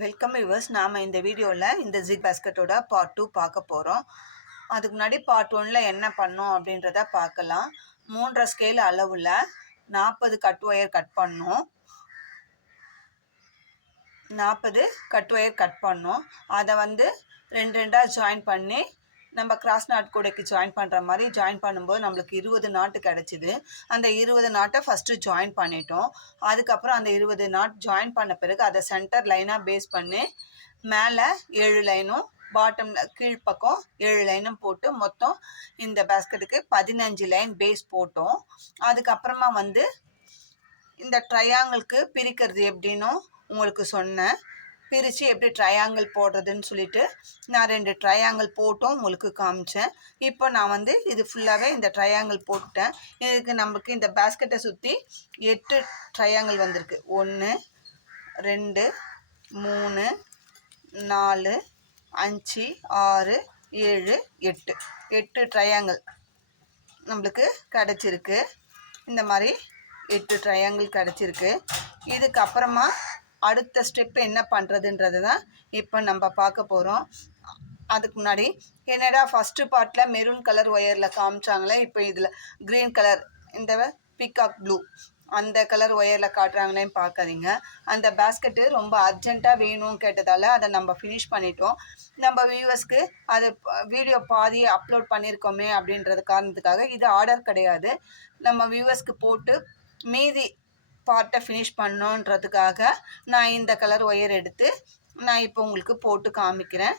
Welcome viewers. நாம் இந்த வீடியோவில் இந்த ஜிக் பேஸ்கெட்டோட பார்ட் 2 பார்க்க போகிறோம். அதுக்கு முன்னாடி பார்ட் 1ல் என்ன பண்ணோம் அப்படின்றத பார்க்கலாம். 3.5 ஸ்கேல் அளவில் 40 கட் ஒயர் கட் பண்ணோம். 40 கட் ஒயர் கட் பண்ணோம். அதை வந்து ரெண்டாக ஜாயின் பண்ணி நம்ம கிராஸ் நாட் கூடைக்கு ஜாயின் பண்ணுற மாதிரி ஜாயின் பண்ணும்போது நம்மளுக்கு 20 நாட்டு கிடச்சிது. அந்த 20 நாட்டை ஃபஸ்ட்டு ஜாயின் பண்ணிட்டோம். அதுக்கப்புறம் அந்த 20 நாட் ஜாயின் பண்ண பிறகு அதை சென்டர் லைனாக பேஸ் பண்ணி மேலே 7 லைனும் பாட்டமில் கீழ்ப்பக்கம் 7 லைனும் போட்டு மொத்தம் இந்த பேஸ்கெட்டுக்கு 15 லைன் பேஸ் போட்டோம். அதுக்கப்புறமா வந்து இந்த ட்ரையாங்கிளுக்கு பிரிக்கிறது எப்படின்னும் உங்களுக்கு சொன்னேன். பிரித்து எப்படி ட்ரையாங்கிள் போடுறதுன்னு சொல்லிட்டு நான் 2 ட்ரையாங்கிள் போட்டும் உங்களுக்கு காமிச்சேன். இப்போ நான் வந்து இது ஃபுல்லாகவே இந்த ட்ரையாங்கிள் போட்டுட்டேன். இதுக்கு நம்மளுக்கு இந்த பேஸ்கெட்டை சுற்றி 8 ட்ரையாங்கிள் வந்திருக்கு. 1 2 3 4 5 6 7 8 8 ட்ரையாங்கிள் நம்மளுக்கு கிடச்சிருக்கு. இந்த மாதிரி 8 ட்ரையாங்கிள் கிடச்சிருக்கு. இதுக்கப்புறமா அடுத்த ஸ்டெப் என்ன பண்ணுறதுன்றது தான் இப்போ நம்ம பார்க்க போகிறோம். அதுக்கு முன்னாடி என்னடா ஃபஸ்ட்டு பார்ட்டில் மெரூன் கலர் ஒயரில் காமிச்சாங்களே, இப்போ இதில் க்ரீன் கலர் இந்த பீகாக் ப்ளூ அந்த கலர் ஒயரில் காட்டுறாங்களேன்னு பார்க்காதீங்க. அந்த பேஸ்கெட்டு ரொம்ப அர்ஜெண்ட்டாக வேணும்னு கேட்டதால் அதை நம்ம ஃபினிஷ் பண்ணிட்டோம். நம்ம வியூவர்ஸ்க்கு அது வீடியோ பாதி அப்லோட் பண்ணியிருக்கோமே அப்படின்றது காரணத்துக்காக இது ஆர்டர் கிடையாது. நம்ம வியூவர்ஸ்க்கு போட்டு மீதி பார்ட்டை ஃபினிஷ் பண்ணோன்றதுக்காக நான் இந்த கலர் ஒயர் எடுத்து நான் இப்போ உங்களுக்கு போட்டு காமிக்கிறேன்.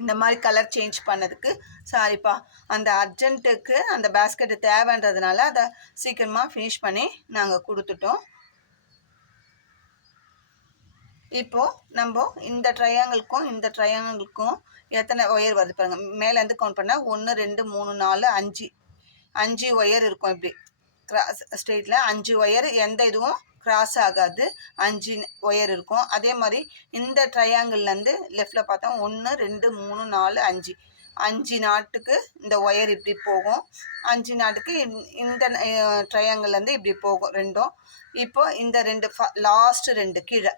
இந்த மாதிரி கலர் சேஞ்ச் பண்ணதுக்கு சாரிப்பா. அந்த அர்ஜென்ட்டுக்கு அந்த பேஸ்கெட்டு தேவைன்றதுனால அதை சீக்கிரமாக ஃபினிஷ் பண்ணி நாங்கள் கொடுத்துட்டோம். இப்போது நம்ம இந்த ட்ரையாங்கிளுக்கும் இந்த ட்ரையாங்கிளுக்கும் எத்தனை ஒயர் வருது பாருங்கள். மேலேருந்து கவுண்ட் பண்ணால் 1 2 3 4 5 ஒயர் இருக்கும். இப்படி கிராஸ் ஸ்ட்ரெயிட்டில் 5 ஒயர், எந்த இதுவும் கிராஸ் ஆகாது. 5 ஒயர் இருக்கும். அதே மாதிரி இந்த ட்ரையாங்கிள்லேருந்து லெஃப்டில் பார்த்தா 1 2 3 4 5 நாட்டுக்கு இந்த ஒயர் இப்படி போகும். 5 நாட்டுக்கு இந்த ட்ரையாங்கிள்லேருந்து இப்படி போகும் ரெண்டும். இப்போ இந்த 2 லாஸ்ட்டு 2 கீழே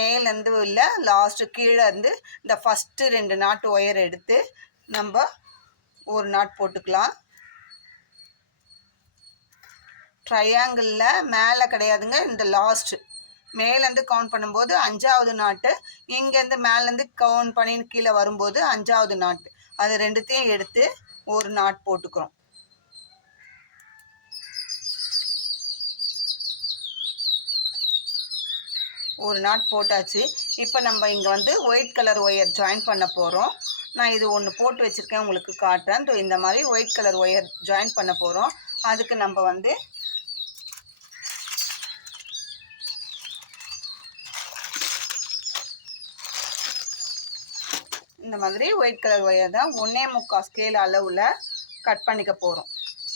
மேலேருந்து இல்லை லாஸ்ட்டு கீழே இருந்து இந்த ஃபஸ்ட்டு 2 நாட்டு ஒயர் எடுத்து நம்ம ஒரு நாட் போட்டுக்கலாம். ட்ரையாங்கிளில் மேலே கிடையாதுங்க, இந்த லாஸ்ட்டு மேலேருந்து கவுண்ட் பண்ணும்போது 5ஆவது நாட்டு, இங்கேருந்து மேலேருந்து கவுண்ட் பண்ணி கீழே வரும்போது 5ஆவது நாட்டு. அது ரெண்டுத்தையும் எடுத்து ஒரு நாட் போட்டுக்கிறோம். ஒரு நாட் போட்டாச்சு. இப்போ நம்ம இங்கே வந்து ஒயிட் கலர் ஒயர் ஜாயின் பண்ண போகிறோம். நான் இது ஒன்று போட்டு வச்சுருக்கேன், உங்களுக்கு காட்டுறேன். இந்த மாதிரி ஒயிட் கலர் ஒயர் ஜாயின் பண்ண போகிறோம். அதுக்கு நம்ம வந்து இந்த மாதிரி ஒயிட் கலர் ஒயர் தான் 1.25 ஸ்கேல் அளவில் கட் பண்ணிக்க போகிறோம்.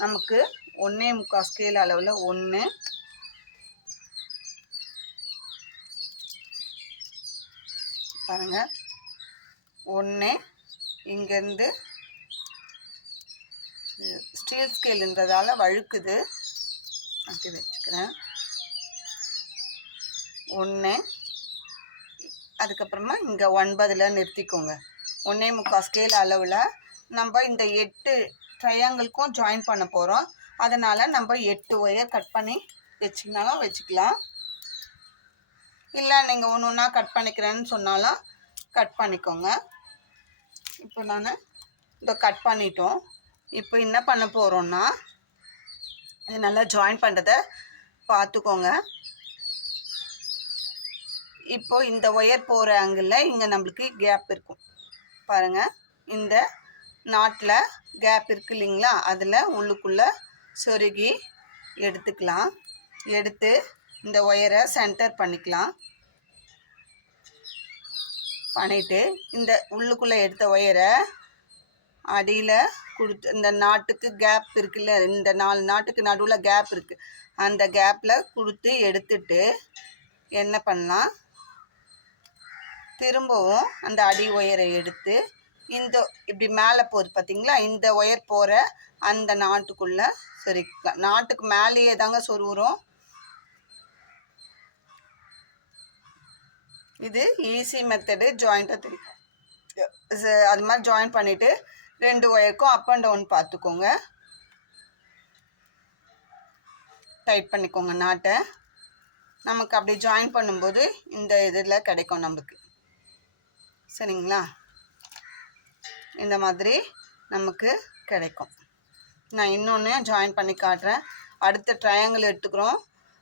நமக்கு 1.25 ஸ்கேல் அளவில் 1 பாருங்கள், 1 இங்கேருந்து ஸ்டீல் ஸ்கேலுன்றதால வழுக்குது, அப்படி வச்சுக்கிறேன். 1 அதுக்கப்புறமா இங்கே 9ல் நிறுத்திக்கோங்க. 1.25 ஸ்கேல் அளவில் நம்ம இந்த 8 ட்ரையாங்கிளுக்கும் ஜாயின் பண்ண போகிறோம். அதனால் நம்ம 8 ஒயர் கட் பண்ணி வச்சுக்கினாலும் வச்சுக்கலாம். இல்லை நீங்கள் ஒன்று ஒன்றா கட் பண்ணிக்கிறேன்னு சொன்னாலும் கட் பண்ணிக்கோங்க. இப்போ நான் இதை கட் பண்ணிட்டோம். இப்போ என்ன பண்ண போகிறோன்னா இது நல்லா ஜாயின் பண்ணுறதை பார்த்துக்கோங்க. இப்போ இந்த ஒயர் போகிற ஆங்கிளில் இங்கே நம்மளுக்கு கேப் இருக்கும் பாருங்கள். இந்த நாட்டில் கேப் இருக்கு இல்லைங்களா, அதில் உள்ளுக்குள்ளே சொருகி எடுத்துக்கலாம். எடுத்து இந்த ஒயரை சென்டர் பண்ணிக்கலாம். பண்ணிவிட்டு இந்த உள்ளுக்குள்ளே எடுத்த ஒயரை அடியில் கொடுத்து இந்த நாட்டுக்கு கேப் இருக்குல்ல, இந்த 4 நாட்டுக்கு நடுவில் கேப் இருக்குது, அந்த கேப்பில் கொடுத்து எடுத்துட்டு என்ன பண்ணலாம், திரும்பவும் அந்த அடி ஒயரை எடுத்து இந்த இப்படி மேலே போகுது பார்த்தீங்களா, இந்த ஒயர் போகிற அந்த நாட்டுக்குள்ளே சொருகிக்கலாம். நாட்டுக்கு மேலேயே தாங்க சொருகிறோம். இது ஈஸி மெத்தடு ஜாயிண்ட்டாக அது மாதிரி ஜாயின் பண்ணிவிட்டு 2 ஒயருக்கும் அப் அண்ட் டவுன் பார்த்துக்கோங்க. டைட் பண்ணிக்கோங்க நாட்டை. நமக்கு அப்படி ஜாயின் பண்ணும்போது இந்த இதில் கிடைக்கும் நம்மளுக்கு. சரிங்களா? இந்த மாதிரி நமக்கு கிடைக்கும். நான் இன்னொன்று ஜாயின் பண்ணி காட்டுறேன். அடுத்த ட்ரையாங்கிள் எடுத்துக்கிறோம்.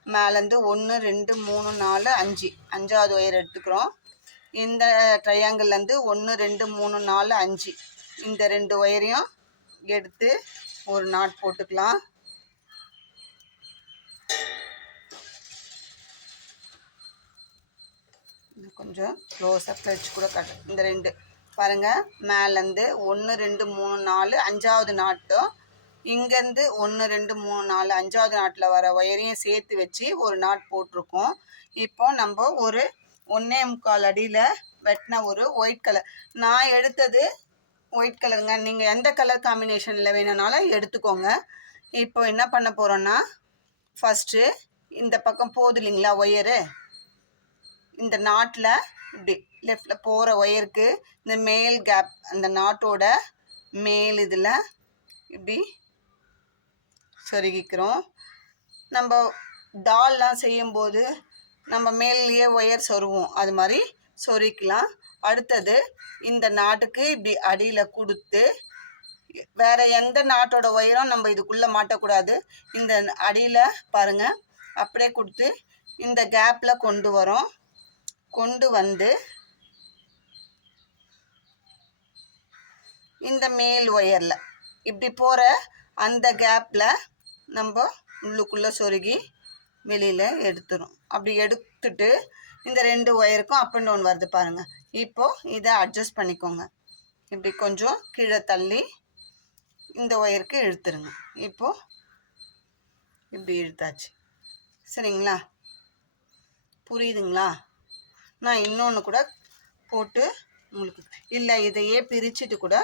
மேலேருந்து 1 2 3 4 5 5வது ஒயர் எடுத்துக்கிறோம். இந்த ட்ரையாங்கிள்லேருந்து 1 2 3 4 5 இந்த 2 ஒயரையும் எடுத்து ஒரு நாட் போட்டுக்கலாம். கொஞ்சம் க்ளோஸப் வச்சு கூட காட்டு. இந்த 2 பாருங்கள், மேலேருந்து 1 2 3 4 5வது நாட்டும் இங்கேருந்து 1 2 3 4 5வது நாட்டில் வர ஒயரையும் சேர்த்து வச்சு ஒரு நாட் போட்டிருக்கோம். இப்போ நம்ம ஒரு 1.25 அடியில் வெட்டின ஒரு ஒயிட் கலர், நான் எடுத்தது ஒயிட் கலருங்க. நீங்கள் எந்த கலர் காம்பினேஷனில் வேணும்னாலும் எடுத்துக்கோங்க. இப்போ என்ன பண்ண போகிறோன்னா, ஃபஸ்ட்டு இந்த பக்கம் போகுது இல்லைங்களா ஒயரு, இந்த நாட்டில் இப்படி லெஃப்டில் போகிற ஒயருக்கு இந்த மேல் கேப், அந்த நாட்டோட மேல் இதில் இப்படி சொருகிக்கிறோம். நம்ம டால்லாம் செய்யும்போது நம்ம மேலேயே ஒயர் சொருவோம், அது மாதிரி சொருகிக்கலாம். அடுத்தது இந்த நாட்டுக்கு இப்படி அடியில் கொடுத்து, வேறு எந்த நாட்டோட ஒயரும் நம்ம இதுக்குள்ளே மாட்டக்கூடாது. இந்த அடியில் பாருங்கள், அப்படியே கொடுத்து இந்த கேப்பில் கொண்டு வரோம். கொண்டு வந்து இந்த மேல் ஒயரில் இப்படி போகிற அந்த கேப்பில் நம்ம உள்ளுக்குள்ளே சொருகி வெளியில் எடுத்துரும். அப்படி எடுத்துட்டு இந்த 2 ஒயருக்கும் அப் அண்ட் டவுன் வருது பாருங்கள். இப்போது இதை அட்ஜஸ்ட் பண்ணிக்கோங்க. இப்படி கொஞ்சம் கீழே தள்ளி இந்த ஒயருக்கு இழுத்துருங்க. இப்போது இப்படி இழுத்தாச்சு. சரிங்களா? புரியுதுங்களா? நான் இன்னொன்று கூட போட்டு உங்களுக்கு, இல்லை இதையே பிரிச்சுட்டு கூட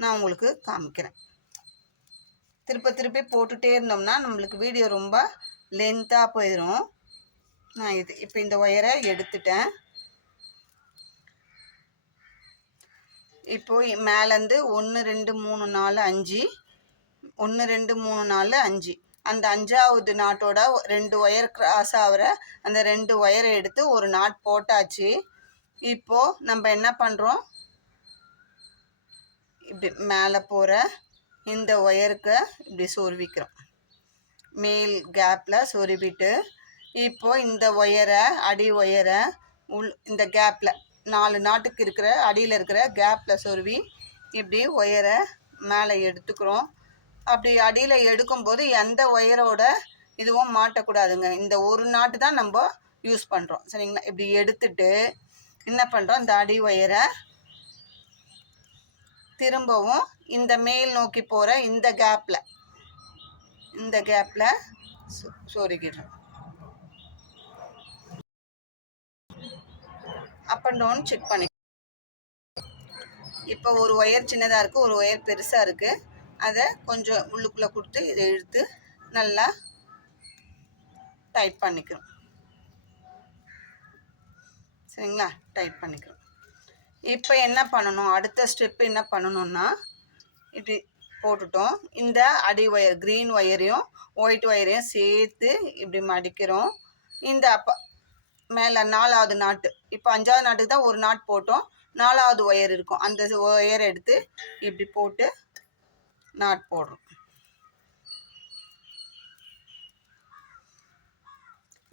நான் உங்களுக்கு காமிக்கிறேன். திருப்பி போட்டுகிட்டே இருந்தோம்னா நம்மளுக்கு வீடியோ ரொம்ப லென்த்தாக போயிடும். நான் இது இப்போ இந்த ஒயரை எடுத்துட்டேன். இப்போது மேலேருந்து 1 2 3 4 5 1 2 3 4 5 அந்த 5வது நாட்டோட 2 ஒயர் கிராஸ் ஆகிற அந்த 2 ஒயரை எடுத்து ஒரு நாட் போட்டாச்சு. இப்போது நம்ம என்ன பண்ணுறோம், இப்படி மேலே போகிற இந்த ஒயருக்கு இப்படி சொருவிக்கிறோம். மேல் கேப்பில் சொருவிட்டு இப்போது இந்த ஒயரை, அடி ஒயரை இந்த கேப்பில் 4 நாட்டுக்கு இருக்கிற அடியில் இருக்கிற கேப்பில் சொருவி இப்படி ஒயரை மேலே எடுத்துக்கிறோம். அப்படி அடியில் எடுக்கும்போது எந்த ஒயரோட இதுவும் மாட்டக்கூடாதுங்க. இந்த ஒரு நாட்டு தான் நம்ம யூஸ் பண்ணுறோம். சரிங்களா? இப்படி எடுத்துட்டு என்ன பண்ணுறோம், இந்த அடி ஒயரை திரும்பவும் இந்த மேல் நோக்கி போகிற இந்த கேப்பில் சொருகிடுறோம். அப் அண்ட் டவுன் செக் பண்ணி. இப்போ ஒரு ஒயர் சின்னதாக இருக்குது, ஒரு ஒயர் பெருசாக இருக்குது. அதை கொஞ்சம் உள்ளுக்குள்ளே கொடுத்து இதை இழுத்து நல்லா டைட் பண்ணிக்கிறோம். சரிங்களா? டைட் பண்ணிக்கிறோம். இப்போ என்ன பண்ணணும், அடுத்த ஸ்டெப்பு என்ன பண்ணணும்னா, இப்படி போட்டுட்டோம். இந்த அடி ஒயர் க்ரீன் ஒயரையும் ஒயிட் ஒயரையும் சேர்த்து இப்படி மடிக்கிறோம். இந்த மேலே 4வது நாட்டு, இப்போ 5வது நாட்டுக்கு தான் ஒரு நாட் போட்டோம். 4வது ஒயர் இருக்கும், அந்த ஒயரை எடுத்து இப்படி போட்டு நாட் போடுறோம்.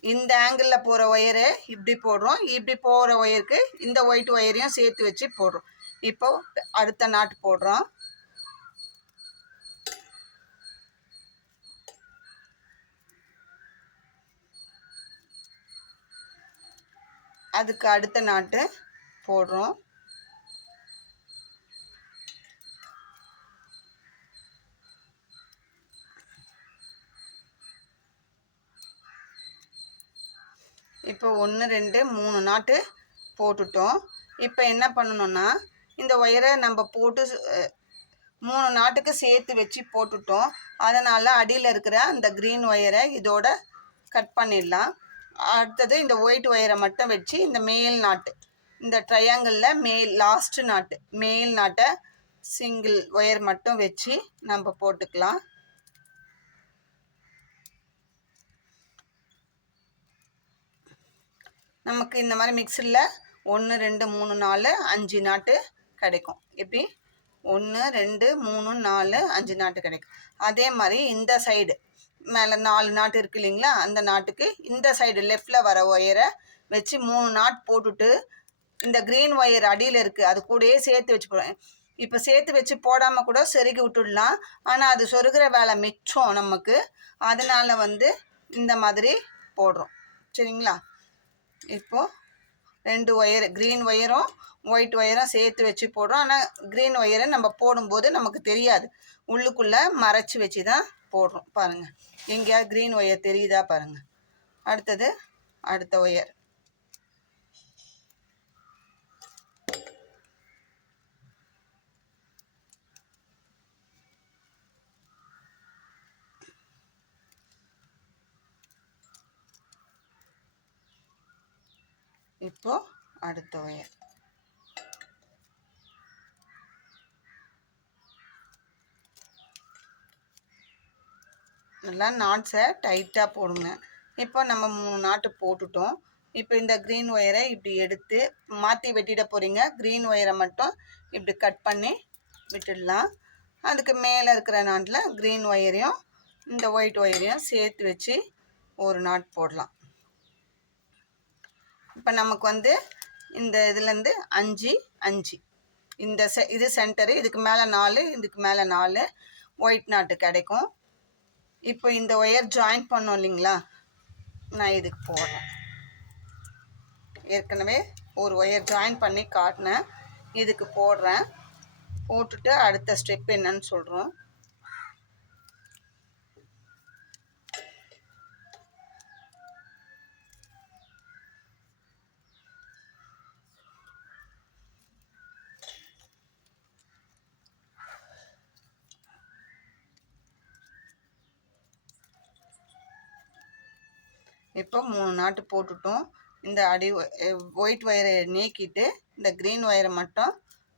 இந்த ஆங்கிளில் போகிற ஒயரை இப்படி போடுறோம். இப்படி போகிற ஒயருக்கு இந்த ஒயிட் ஒயரையும் சேர்த்து வச்சு போடுறோம். இப்போ அடுத்த நாட்டு போடுறோம். அதுக்கு அடுத்த நாட்டு போடுறோம். இப்போ 1 2 3 நாட்டு போட்டுட்டோம். இப்போ என்ன பண்ணணும்னா, இந்த ஒயரை நம்ம போட்டு 3 நாட்டுக்கு சேர்த்து வச்சு போட்டுட்டோம். அதனால் அடியில் இருக்கிற அந்த க்ரீன் ஒயரை இதோட கட் பண்ணிடலாம். அடுத்தது இந்த ஒயிட் ஒயரை மட்டும் வச்சு இந்த மேல் நாட்டு, இந்த ட்ரையாங்கிளில் லாஸ்ட் நாட்டு மேல் நாட்டை சிங்கிள் ஒயர் மட்டும் வச்சு நம்ம போட்டுக்கலாம். நமக்கு இந்த மாதிரி மிக்சரில் 1 2 3 4 5 நாட்டு கிடைக்கும். எப்படி 1 2 3 4 5 நாட்டு கிடைக்கும். அதே மாதிரி இந்த சைடு மேலே 4 நாட்டு இருக்கு இல்லைங்களா, அந்த நாட்டுக்கு இந்த சைடு லெஃப்டில் வர ஒயரை வச்சு 3 நாட் போட்டுட்டு இந்த க்ரீன் ஒயர் அடியில் இருக்குது அது கூடயே சேர்த்து வச்சு போடுவேன். இப்போ சேர்த்து வச்சு போடாமல் கூட செருகி விட்டுடலாம், ஆனால் அது சொருகிற வேலை மிச்சம் நமக்கு. அதனால் இந்த மாதிரி போடுறோம். சரிங்களா? இப்போது 2 ஒயர் க்ரீன் ஒயரும் ஒயிட் ஒயரும் சேர்த்து வச்சு போடுறோம். ஆனால் க்ரீன் ஒயரை நம்ம போடும்போது நமக்கு தெரியாது, உள்ளுக்குள்ளே மறைச்சி வச்சு தான் போடுறோம். பாருங்கள், எங்கேயாவது க்ரீன் ஒயர் தெரியுதா பாருங்கள். அடுத்தது அடுத்த ஒயர். இப்போ அடுத்த ஒயர். நல்லா நாட்ஸை டைட்டாக போடுங்க. இப்போ நம்ம 3 நாட்டு போட்டுட்டோம். இப்போ இந்த க்ரீன் ஒயரை இப்படி எடுத்து மாற்றி வெட்டிட போகிறீங்க. க்ரீன் ஒயரை மட்டும் இப்படி கட் பண்ணி விட்டுடலாம். அதுக்கு மேலே இருக்கிற நாட்டில் க்ரீன் ஒயரையும் இந்த ஒயிட் ஒயரையும் சேர்த்து வச்சு ஒரு நாட் போடலாம். இப்போ நமக்கு இந்த இதுலேருந்து 5 5 இந்த இது சென்டரு, இதுக்கு மேலே 4, இதுக்கு மேலே 4 ஒயிட் நாட்டு கிடைக்கும். இப்போ இந்த ஒயர் ஜாயின் பண்ணோம் இல்லைங்களா, நான் இதுக்கு போடுறேன். ஏற்கனவே ஒரு ஒயர் ஜாயின் பண்ணி காட்டினேன், இதுக்கு போடுறேன். போட்டுட்டு அடுத்த ஸ்டெப் என்னன்னு சொல்கிறோம். இப்போ 3 நாட்டு போட்டுட்டோம். இந்த அடி ஒயிட் ஒயரை நீக்கிட்டு இந்த க்ரீன் ஒயரை மட்டும்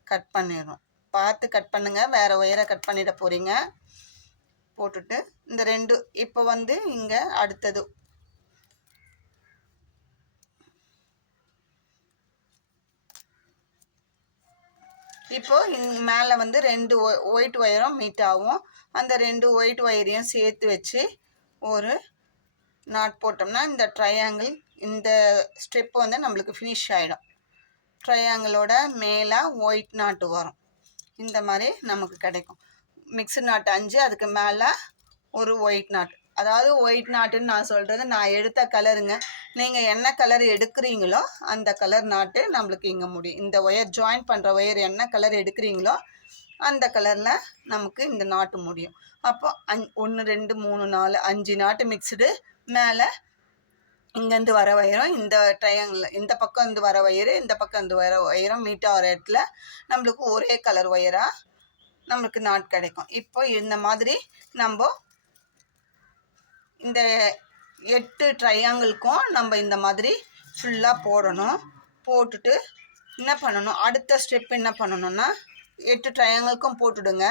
கட் பண்ணிடணும். பார்த்து கட் பண்ணுங்கள், வேறு ஒயரை கட் பண்ணிட போகிறீங்க. போட்டுட்டு இந்த 2 இப்போ இங்கே அடுத்தது இப்போ மேலே 2 ஒயிட் ஒயரும் மீட் ஆகும். அந்த 2 ஒயிட் ஒயரையும் சேர்த்து வச்சு ஒரு நாட் போட்டோம்னா இந்த ட்ரையாங்கிள் இந்த ஸ்டெப்பு நம்மளுக்கு ஃபினிஷ் ஆகிடும். ட்ரையாங்கிளோட மேலே ஒயிட் நாட்டு வரும். இந்த மாதிரி நமக்கு கிடைக்கும். மிக்ஸ்டு நாட்டு 5, அதுக்கு மேலே ஒரு ஒயிட் நாட். அதாவது ஒயிட் நாட்டுன்னு நான் சொல்கிறது நான் எடுத்த கலருங்க. நீங்கள் என்ன கலர் எடுக்கிறீங்களோ அந்த கலர் நாட்டு நம்மளுக்கு இங்கே முடியும். இந்த ஒயர் ஜாயின் பண்ணுற ஒயர் என்ன கலர் எடுக்கிறீங்களோ அந்த கலரில் நமக்கு இந்த நாட்டு முடியும். அப்போ 1 2 3 4 5 நாட்டு மிக்ஸ்டு. மேலே இங்கேருந்து வர வயரும் இந்த ட்ரையாங்கிள் இந்த பக்கம் இருந்து வர வயரு இந்த பக்கம் இருந்து வர வயரும் மீட் ஆகிற இடத்துல நம்மளுக்கு ஒரே கலர் ஒயராக நம்மளுக்கு நாட் கிடைக்கும். இப்போ இந்த மாதிரி நம்ம இந்த 8 ட்ரையாங்கிளுக்கும் நம்ம இந்த மாதிரி ஃபுல்லாக போடணும். போட்டுட்டு என்ன பண்ணணும், அடுத்த ஸ்டெப் என்ன பண்ணணும்னா 8 ட்ரையாங்கிளுக்கும் போட்டுடுங்க.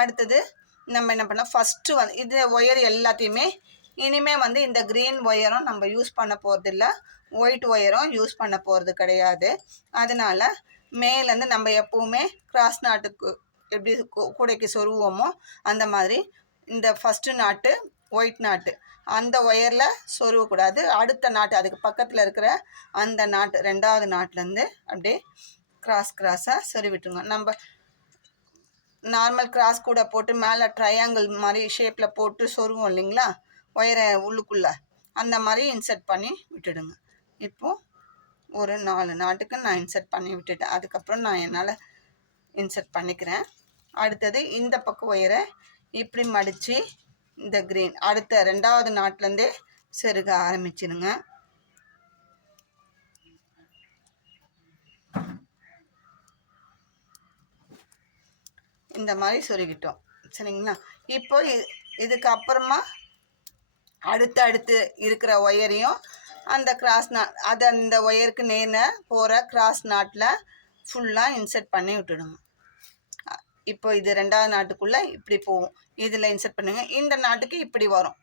அடுத்தது நம்ம என்ன பண்ணோம், ஃபஸ்ட்டு இது ஒயர் எல்லாத்தையுமே இனிமேல் இந்த க்ரீன் ஒயரும் நம்ம யூஸ் பண்ண போகிறதில்ல, ஒயிட் ஒயரும் யூஸ் பண்ண போகிறது கிடையாது. அதனால் மேலேருந்து நம்ம எப்போவுமே கிராஸ் நாட்டுக்கு எப்படி கூடைக்கு சொருவோமோ அந்த மாதிரி இந்த ஃபஸ்ட்டு நாட்டு ஒயிட் நாட்டு அந்த ஒயரில் சொருவக்கூடாது. அடுத்த நாட்டு அதுக்கு பக்கத்தில் இருக்கிற அந்த நாட்டு 2வது நாட்டிலேருந்து அப்படியே கிராஸாக சொருவிட்டுருங்க. நம்ம நார்மல் கிராஸ் கூட போட்டு மேலே ட்ரையாங்கிள் மாதிரி ஷேப்பில் போட்டு சொருவோம் இல்லைங்களா ஒயரை உள்ளுக்குள்ளே, அந்த மாதிரி இன்சர்ட் பண்ணி விட்டுடுங்க. இப்போது ஒரு 4 நாட்டுக்கு நான் இன்சர்ட் பண்ணி விட்டுட்டேன். அதுக்கப்புறம் நான் என்னால் இன்சர்ட் பண்ணிக்கிறேன். அடுத்தது இந்த பக்கம் ஒயரை இப்படி மடித்து இந்த க்ரீன் அடுத்த 2வது நாட்டிலேருந்தே செருக ஆரம்பிச்சிடுங்க. இந்த மாதிரி சொருகிட்டோம். சரிங்களா? இப்போ இதுக்கு அப்புறமா அடுத்து இருக்கிற ஒயரையும் அந்த கிராஸ் நாட் அதை அந்த ஒயருக்கு நேர் போகிற கிராஸ் நாட்டில் ஃபுல்லாக இன்சர்ட் பண்ணி விட்டுடுங்க. இப்போ இது 2வது நாட்டுக்குள்ளே இப்படி போகும், இதில் இன்சர்ட் பண்ணுங்க. இந்த நாட்டுக்கு இப்படி வரும்,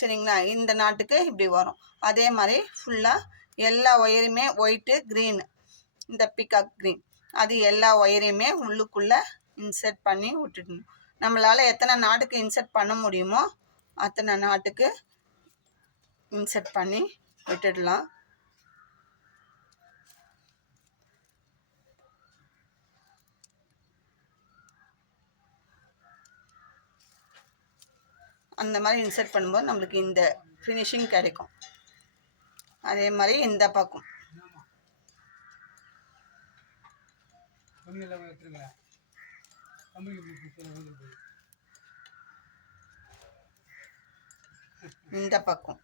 சரிங்களா? இந்த நாட்டுக்கு இப்படி வரும். அதே மாதிரி ஃபுல்லாக எல்லா ஒயருமே ஒயிட்டு க்ரீன், இந்த பீகாக் க்ரீன், அது எல்லா ஒயரையுமே உள்ளுக்குள்ளே இன்சர்ட் பண்ணி விட்டுடணும். நம்மளால் எத்தனை நாட்டுக்கு இன்சர்ட் பண்ண முடியுமோ அத்தனை நாட்டுக்கு இன்சர்ட் பண்ணி விட்டுடலாம். அந்த மாதிரி இன்சர்ட் பண்ணும்போது நம்மளுக்கு இந்த ஃபினிஷிங் கிடைக்கும். அதே மாதிரி இந்த பக்கம் இந்த பக்கம்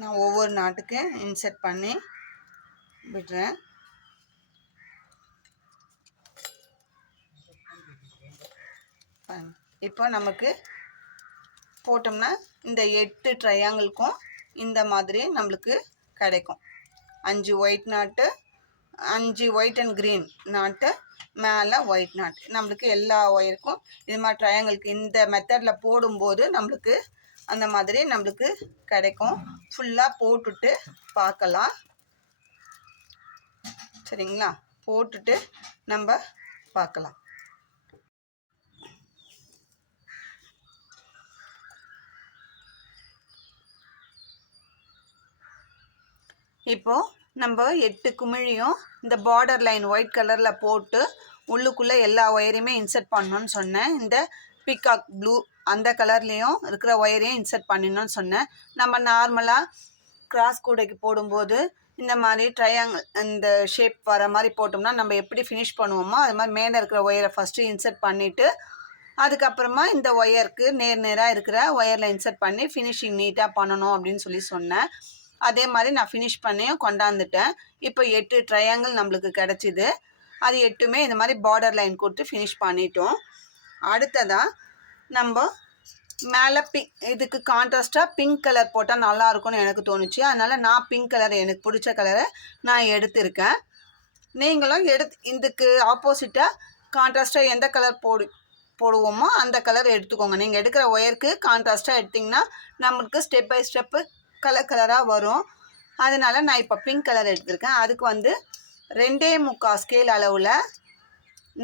நான் ஒவ்வொரு நாட்டுக்கு இன்சர்ட் பண்ணி விடுறேன். இப்போ நமக்கு போட்டோம்னா இந்த 8 ட்ரையாங்கிள்க்கும் இந்த மாதிரி நம்மளுக்கு கிடைக்கும். 5 ஒயிட் நாட்டு, 5 ஒயிட் அண்ட் க்ரீன் நாட்டு, மேலே ஒயிட் நாட். நம்மளுக்கு எல்லா ஒயருக்கும் இது மாதிரி ட்ரையாங்கிளுக்கு இந்த மெத்தடில் போடும்போது நம்மளுக்கு அந்த மாதிரி நம்மளுக்கு கிடைக்கும். ஃபுல்லாக போட்டுட்டு பார்க்கலாம், சரிங்களா? போட்டுட்டு நம்ம பார்க்கலாம். இப்போது நம்ம 8 குமிழியும் இந்த பார்டர் லைன் ஒயிட் கலரில் போட்டு உள்ளுக்குள்ளே எல்லா ஒயரையுமே இன்சர்ட் பண்ணணும்னு சொன்னேன். இந்த பீகாக் ப்ளூ அந்த கலர்லேயும் இருக்கிற ஒயரையும் இன்சர்ட் பண்ணணும்னு சொன்னேன். நம்ம நார்மலாக கிராஸ் கூடைக்கு போடும்போது இந்த மாதிரி ட்ரையாங்கிள் இந்த ஷேப் வர மாதிரி போட்டோம்னா நம்ம எப்படி ஃபினிஷ் பண்ணுவோமோ அது மாதிரி மேலே இருக்கிற ஒயரை ஃபஸ்ட்டு இன்சர்ட் பண்ணிவிட்டு அதுக்கப்புறமா இந்த ஒயருக்கு நேராக இருக்கிற ஒயரில் இன்சர்ட் பண்ணி ஃபினிஷிங் நீட்டாக பண்ணணும் அப்படின்னு சொன்னேன். அதே மாதிரி நான் ஃபினிஷ் பண்ணியும் கொண்டாந்துட்டேன். இப்போ 8 ட்ரையாங்கிள் நம்மளுக்கு கிடச்சிது. அது 8மே இந்த மாதிரி பார்டர் லைன் கொடுத்து ஃபினிஷ் பண்ணிட்டோம். அடுத்ததாக நம்ம மேலே இதுக்கு கான்ட்ராஸ்டாக பிங்க் கலர் போட்டால் நல்லாயிருக்கும்னு எனக்கு தோணுச்சு. அதனால் நான் பிங்க் கலர் எனக்கு பிடிச்ச கலரை நான் எடுத்திருக்கேன். நீங்களும் இதுக்கு ஆப்போசிட்டாக கான்ட்ராஸ்டாக எந்த கலர் போடுவோமோ அந்த கலர் எடுத்துக்கோங்க. நீங்கள் எடுக்கிற ஒயருக்கு கான்ட்ராஸ்டாக எடுத்திங்கன்னா நம்மளுக்கு ஸ்டெப் பை ஸ்டெப்பு கலராக வரும். அதனால் நான் இப்போ பிங்க் கலர் எடுத்திருக்கேன். அதுக்கு வந்து 2.25 ஸ்கேல் அளவில்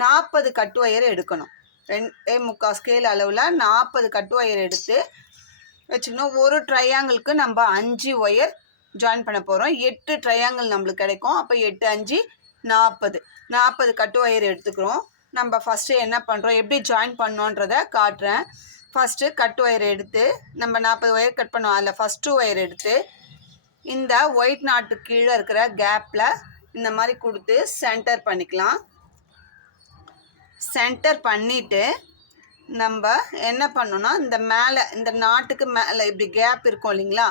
40 கட்டு ஒயர் எடுக்கணும். 2.25 ஸ்கேல் அளவில் 40 கட்டு ஒயர் எடுத்து வச்சுக்கணும். ஒரு ட்ரையாங்கிளுக்கு நம்ம 5 ஒயர் ஜாயின் பண்ண போகிறோம். 8 ட்ரையாங்கிள் நம்மளுக்கு கிடைக்கும். அப்போ 8 5 40 கட்டு ஒயர் எடுத்துக்கிறோம். நம்ம ஃபஸ்ட்டு என்ன பண்ணுறோம், எப்படி ஜாயின் பண்ணோன்றதை காட்டுறேன். ஃபஸ்ட்டு கட் ஒயர் எடுத்து நம்ம 40 ஒயர் கட் பண்ணோம். அதில் ஃபஸ்ட்டு ஒயர் எடுத்து இந்த ஒயிட் நாட்டு கீழே இருக்கிற கேப்பில் இந்த மாதிரி கொடுத்து சென்டர் பண்ணிக்கலாம். சென்டர் பண்ணிவிட்டு நம்ம என்ன பண்ணோன்னா இந்த மேலே இந்த நாட்டுக்கு மேலே இப்படி கேப் இருக்கும் இல்லைங்களா,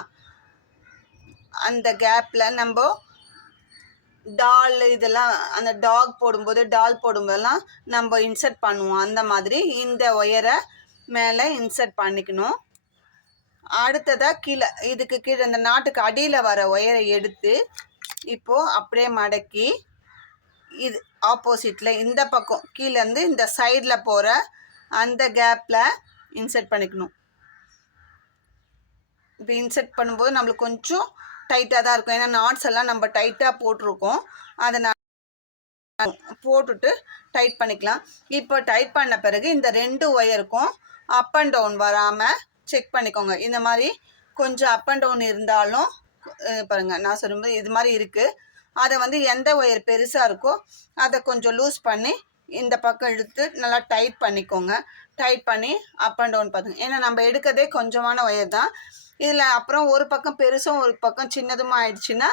அந்த கேப்பில் நம்ம டால் இதெல்லாம் அந்த டால் போடும்போதெல்லாம் நம்ம இன்சர்ட் பண்ணுவோம். அந்த மாதிரி இந்த ஒயரை மேலே இன்சர்ட் பண்ணிக்கணும். அடுத்ததாக கீழே இதுக்கு கீழே இந்த நாட்டுக்கு அடியில் வர ஒயரை எடுத்து இப்போது அப்படியே மடக்கி இது ஆப்போசிட்டில் இந்த பக்கம் கீழேருந்து இந்த சைடில் போகிற அந்த கேப்பில் இன்சர்ட் பண்ணிக்கணும். இப்போ இன்சர்ட் பண்ணும்போது நம்மளுக்கு கொஞ்சம் டைட்டாக தான் இருக்கும். ஏன்னா நாட்ஸ் எல்லாம் நம்ம டைட்டாக போட்டிருக்கோம். அதனால் போட்டுட்டு டைட் பண்ணிக்கலாம். இப்போ டைட் பண்ண பிறகு இந்த 2 ஒயருக்கும் அப் அண்ட் டவுன் வராமல் செக் பண்ணிக்கோங்க. இந்த மாதிரி கொஞ்சம் அப் அண்ட் டவுன் இருந்தாலும் பாருங்கள், நான் சொல்லும்போது இது மாதிரி இருக்குது. அதை வந்து எந்த ஒயர் பெருசாக இருக்கோ அதை கொஞ்சம் லூஸ் பண்ணி இந்த பக்கம் இழுத்து நல்லா டைட் பண்ணிக்கோங்க. டைட் பண்ணி அப் அண்ட் டவுன் பார்த்துங்க. ஏன்னா நம்ம எடுக்கிறதே கொஞ்சமான ஒயர் தான். இதில் அப்புறம் ஒரு பக்கம் பெருசும் ஒரு பக்கம் சின்னதுமா ஆயிடுச்சுன்னா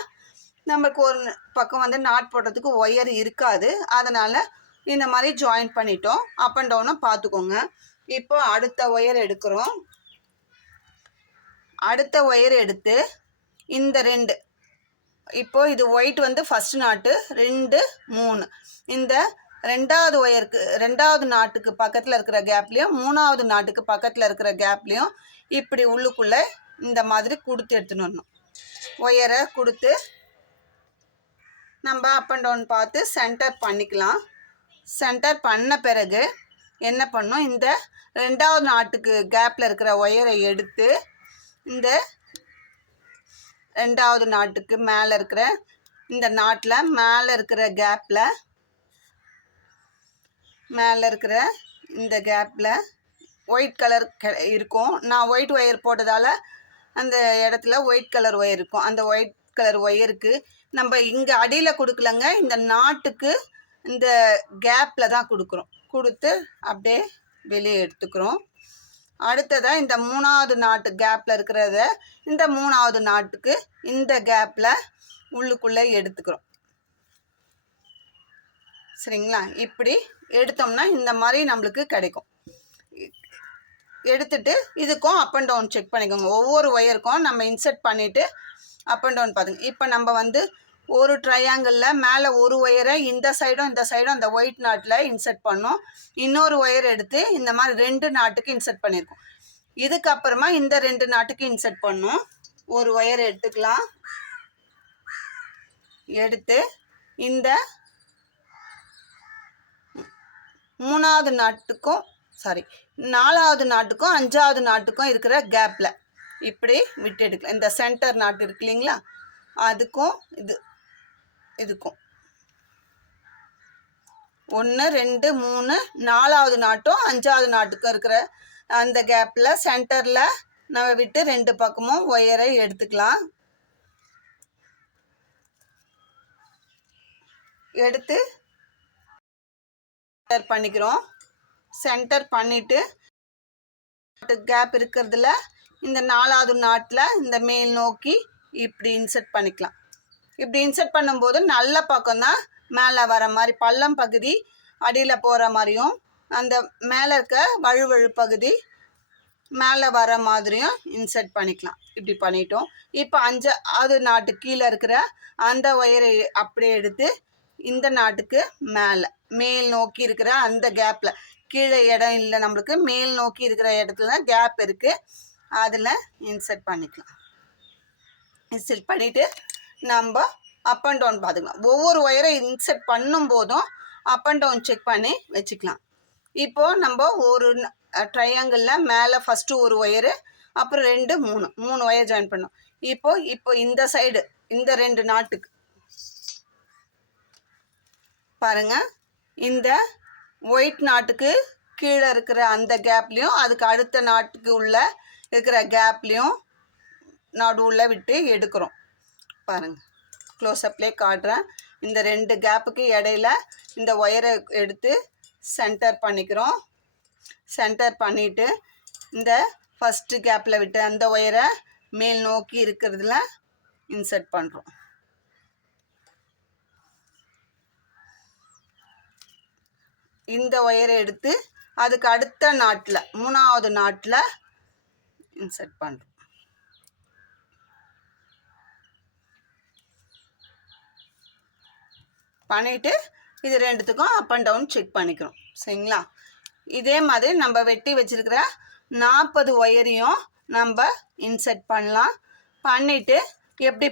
நமக்கு ஒரு பக்கம் வந்து நாட் போடுறதுக்கு ஒயர் இருக்காது. அதனால் இந்த மாதிரி ஜாயின் பண்ணிட்டோம். அப் அண்ட் டவுனாக பார்த்துக்கோங்க. இப்போ அடுத்த ஒயர் எடுக்கிறோம். அடுத்த ஒயர் எடுத்து இந்த 2 இப்போது இது ஒயிட் வந்து ஃபஸ்ட் நாட்டு 2 3 இந்த ரெண்டாவது ஒயருக்கு ரெண்டாவது நாட்டுக்கு பக்கத்தில் இருக்கிற கேப்லேயும் மூணாவது நாட்டுக்கு பக்கத்தில் இருக்கிற கேப்லேயும் இப்படி உள்ளுக்குள்ளே இந்த மாதிரி கொடுத்து எடுத்துன்னு வரணும். ஒயரை கொடுத்து நம்ம அப் அண்ட் டவுன் பார்த்து சென்டர் பண்ணிக்கலாம். சென்டர் பண்ண பிறகு என்ன பண்ணணும், இந்த ரெண்டாவது நாட்டுக்கு கேப்பில் இருக்கிற ஒயரை எடுத்து இந்த ரெண்டாவது நாட்டுக்கு மேலே இருக்கிற இந்த நாட்டில் மேலே இருக்கிற கேப்பில் இந்த கேப்பில் ஒயிட் கலர் இருக்கும். நான் ஒயிட் ஒயர் போட்டதால் அந்த இடத்துல ஒயிட் கலர் ஒயர் இருக்கும். அந்த ஒயிட் கலர் ஒயருக்கு நம்ம இங்கே அடியில் கொடுக்கலங்க, இந்த நாட்டுக்கு இந்த கேப்பில் தான் கொடுக்குறோம். கொடுத்து அப்படியே வெளியே எடுத்துக்கிறோம். அடுத்ததாக இந்த மூணாவது நாட்டு கேப்பில் இருக்கிறத இந்த மூணாவது நாட்டுக்கு இந்த கேப்பில் உள்ளுக்குள்ளே எடுத்துக்கிறோம். சரிங்களா? இப்படி எடுத்தோம்னா இந்த மாதிரி நம்மளுக்கு கிடைக்கும். எடுத்துட்டு இதுக்கும் அப் அண்ட் டவுன் செக் பண்ணிக்கோங்க. ஒவ்வொரு ஒயருக்கும் நம்ம இன்சர்ட் பண்ணிவிட்டு அப் அண்ட் டவுன் பார்த்துங்க. இப்போ நம்ம ஒரு ட்ரையாங்கிளில் மேலே ஒரு ஒயரை இந்த சைடும் அந்த ஒயிட் நாட்டில் இன்சர்ட் பண்ணோம். இன்னொரு ஒயர் எடுத்து இந்த மாதிரி 2 நாட்டுக்கு இன்சர்ட் பண்ணியிருக்கோம். இதுக்கப்புறமா இந்த 2 நாட்டுக்கு இன்சர்ட் பண்ணோம். ஒரு ஒயர் எடுத்துக்கலாம். எடுத்து இந்த மூணாவது நாட்டுக்கும் நாலாவது நாட்டுக்கும் 5வது நாட்டுக்கும் இருக்கிற கேப்பில் இப்படி விட்டு எடுக்கலாம். இந்த சென்டர் நாட்டு இருக்கு இல்லைங்களா, அதுக்கும் இதுக்கும் 1 2 3 4வது நாட்டும் 5வது நாட்டுக்கும் இருக்கிற அந்த கேப்பில் சென்டரில் நம்ம விட்டு 2 பக்கமும் ஒயரை எடுத்துக்கலாம். எடுத்து சென்டர் பண்ணிக்கிறோம். சென்டர் பண்ணிவிட்டு கேப் இருக்கிறதுல இந்த 4வது நாட்டில் இந்த மேல் நோக்கி இப்படி இன்சர்ட் பண்ணிக்கலாம். இப்படி இன்சர்ட் பண்ணும்போது நல்ல பக்கம்தான் மேலே வர மாதிரி, பள்ளம் பகுதி அடியில் போகிற மாதிரியும் அந்த மேலே இருக்க வழுவழு பகுதி மேலே வர மாதிரியும் இன்சர்ட் பண்ணிக்கலாம். இப்படி பண்ணிட்டோம். இப்போ 5வது நாட்டு கீழே இருக்கிற அந்த ஒயரை அப்படியே எடுத்து இந்த நாட்டுக்கு மேல் நோக்கி இருக்கிற அந்த கேப்பில், கீழே இடம் இல்லை நம்மளுக்கு, மேல் நோக்கி இருக்கிற இடத்துல கேப் இருக்குது, அதில் இன்சர்ட் பண்ணிக்கலாம். இன்சர்ட் பண்ணிவிட்டு நம்ம அப் அண்ட் டவுன் பார்த்துக்கலாம். ஒவ்வொரு ஒயரை இன்சர்ட் பண்ணும் போதும் அப் அண்ட் டவுன் செக் பண்ணி வச்சுக்கலாம். இப்போது நம்ம ஒரு ட்ரையாங்கிளில் மேலே ஃபஸ்ட்டு ஒரு ஒயரு, அப்புறம் 2 3 ஒயர் ஜாயின் பண்ணோம். இப்போ இந்த சைடு இந்த 2 நாட்டுக்கு பாருங்கள், இந்த ஒயிட் நாட்டுக்கு கீழே இருக்கிற அந்த கேப்லேயும் அதுக்கு அடுத்த நாட்டுக்கு உள்ள இருக்கிற கேப்லேயும் நடுவில் விட்டு எடுக்கிறோம். பாருங்கள், க்ளோஸ்அப்லேயே காட்டுறேன். இந்த 2 கேப்புக்கு இடையில இந்த ஒயரை எடுத்து சென்டர் பண்ணிக்கிறோம். சென்டர் பண்ணிவிட்டு இந்த ஃபஸ்ட்டு கேப்பில் விட்டு அந்த ஒயரை மேல் நோக்கி இருக்கிறதுல இன்சர்ட் பண்ணுறோம். இந்த ஒயரை எடுத்து அதுக்கு அடுத்த நாட்டில் 3வது நாட்டில் இன்சர்ட் பண்ணுறோம். பண்ணிவிட்டு இது 2த்துக்கும் அப் அண்ட் டவுன் செக் பண்ணிக்கிறோம். சரிங்களா? இதே மாதிரி நம்ம வெட்டி வச்சுருக்கிற 40 ஒயரையும் நம்ம இன்சர்ட் பண்ணலாம். பண்ணிவிட்டு எப்படி